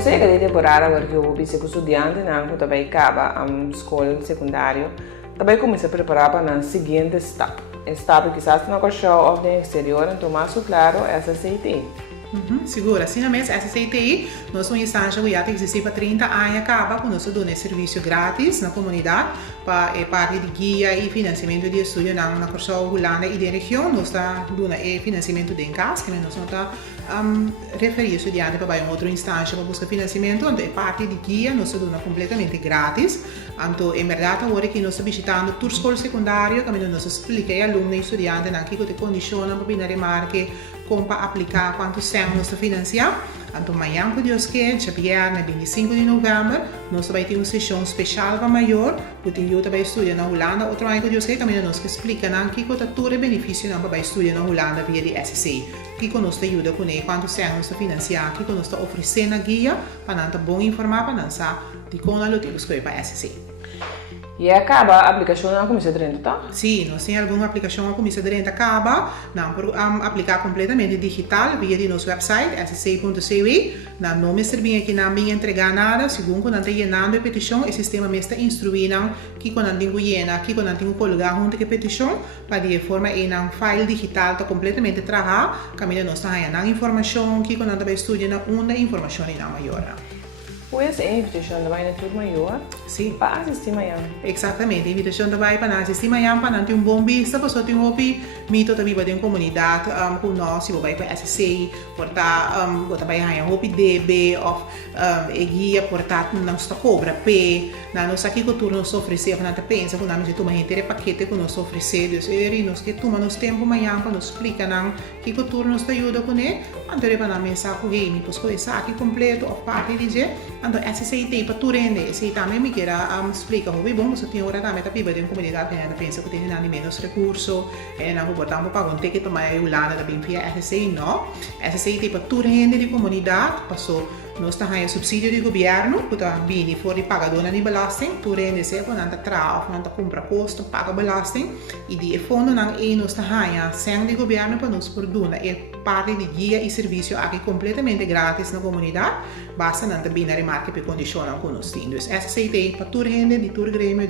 sei che di temporada perché eu vi ser estudante não também acaba a escola secundário também começa a preparar para o seguinte step que quizás não achou no exterior então mais claro essa CIT. Segura, assim mesmo, essa CTI, nós somos instância que já existe para 30 anos, acaba com nosso dono serviço grátis na comunidade, para parte de guia e financiamento de estudo na Corso Holanda e da região, nós está dando financiamento de casa, que nós não está referir estudante para uma outra instância para buscar financiamento, então é parte de guia, nós está dando completamente grátis, então em verdade agora que nós estamos visitando tour escola secundária, que nós explica a aluno e estudante na que te condiciona para vir remarque como para aplicar quanto sempre nós financiar. Então, amanhã, por Deus que, dia 25 de novembro, nós vamos ter uma sessão especial para maior, porque eu também estudo na Holanda. Outro ano, por Deus que, também nós explicamos que todo benefício para estudar na Holanda via de SSI. Que nós ajuda com ele, quanto sempre nós financiar, que nós oferecendo a guia, para nós bom informar, para nós de como nós temos que ir para SSI. E acaba a aplicação na Comissão de Renda, tá? Sim, nós temos alguma aplicação na Comissão de Renda acaba, não aplicar completamente digital via de nosso website sc.cw, não nome servir aqui não me entregar nada, segundo quando está llenando a petição, o sistema me está instruindo que quando tenho llena, que quando tenho colocar junto com a petição, para de forma em um file digital está completamente trabalhar, caminho nós está ganhando informação que quando está estudando uma informação ainda maior. Pois a invitação também na turma maior? Sim. Para assistir amanhã. Exatamente, a invitação também para assistir amanhã, para ter um bom vista, para só ter um hobby, mito também para ter uma comunidade com nós, se vai para SSI, portar, também ganhar hobby DB, ou guia, portar, não está cobra, P, não sei que turno nos oferecer, para não pensa, quando nós toma inteiro paquete que nos oferecer, nós que toma nos tempo amanhã, para nos explicar, não, que turno nos ajuda com ele, então para nós pensar com ele, pois coisa aqui completo, ou parte de dizer, então essa CIT para tu rende, se também me queira explicar como é bom, você tem hora também para viver em comunidade que ainda pensa que tem nada menos recurso, não vou botar um pouco um ticket para a Holanda também via SSI, não, essa CIT para tu rende de comunidade, passou nós temos subsídio do governo, que está bem fora de pagador de belasting, tu rende se quando anda trabalha, quando anda compra custo, paga belasting, e de fundo não é nós temos sem de governo para nos produzir, é parte de guia e serviço aqui completamente grátis na comunidade, basta não também na remarque para condicionar com nós. Então, essa CIT para tu rende de tu grêmio